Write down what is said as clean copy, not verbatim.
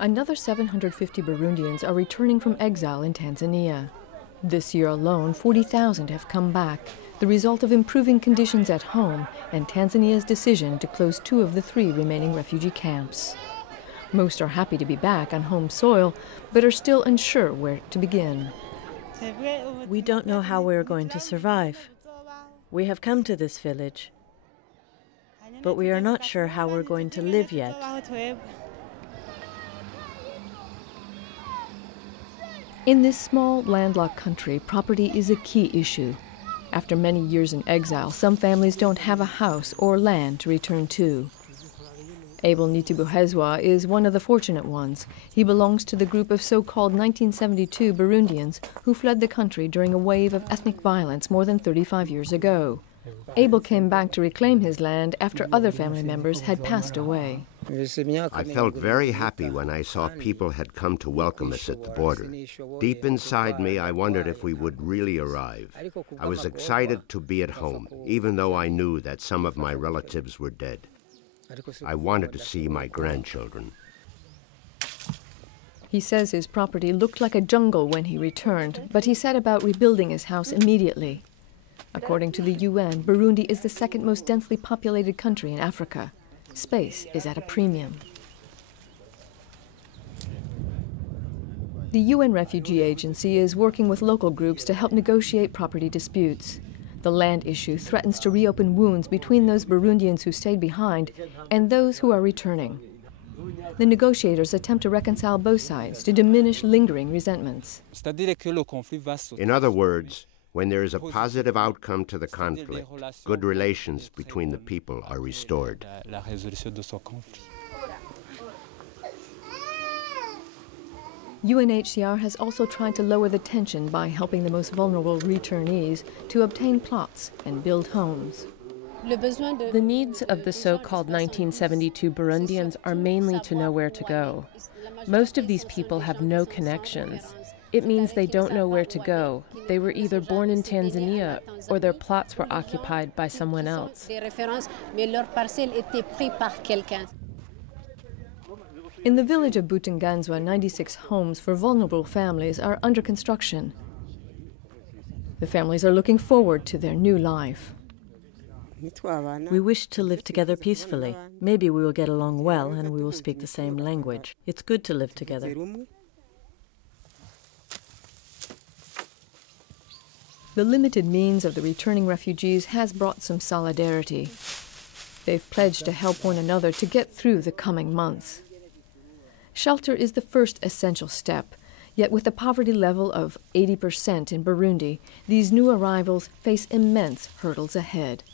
Another 750 Burundians are returning from exile in Tanzania. This year alone, 40,000 have come back, the result of improving conditions at home and Tanzania's decision to close 2 of the 3 remaining refugee camps. Most are happy to be back on home soil, but are still unsure where to begin. We don't know how we're going to survive. We have come to this village, but we are not sure how we're going to live yet. In this small, landlocked country, property is a key issue. After many years in exile, some families don't have a house or land to return to. Abel Nitibuhezwa is one of the fortunate ones. He belongs to the group of so-called 1972 Burundians who fled the country during a wave of ethnic violence more than 35 years ago. Abel came back to reclaim his land after other family members had passed away. I felt very happy when I saw people had come to welcome us at the border. Deep inside me, I wondered if we would really arrive. I was excited to be at home, even though I knew that some of my relatives were dead. I wanted to see my grandchildren. He says his property looked like a jungle when he returned, but he set about rebuilding his house immediately. According to the UN, Burundi is the second most densely populated country in Africa. Space is at a premium. The UN Refugee Agency is working with local groups to help negotiate property disputes. The land issue threatens to reopen wounds between those Burundians who stayed behind and those who are returning. The negotiators attempt to reconcile both sides to diminish lingering resentments. In other words, when there is a positive outcome to the conflict, good relations between the people are restored. UNHCR has also tried to lower the tension by helping the most vulnerable returnees to obtain plots and build homes. The needs of the so-called 1972 Burundians are mainly to know where to go. Most of these people have no connections. It means they don't know where to go. They were either born in Tanzania or their plots were occupied by someone else. In the village of Butenganzwa, 96 homes for vulnerable families are under construction. The families are looking forward to their new life. We wish to live together peacefully. Maybe we will get along well and we will speak the same language. It's good to live together. The limited means of the returning refugees has brought some solidarity. They've pledged to help one another to get through the coming months. Shelter is the first essential step, yet with a poverty level of 80% in Burundi, these new arrivals face immense hurdles ahead.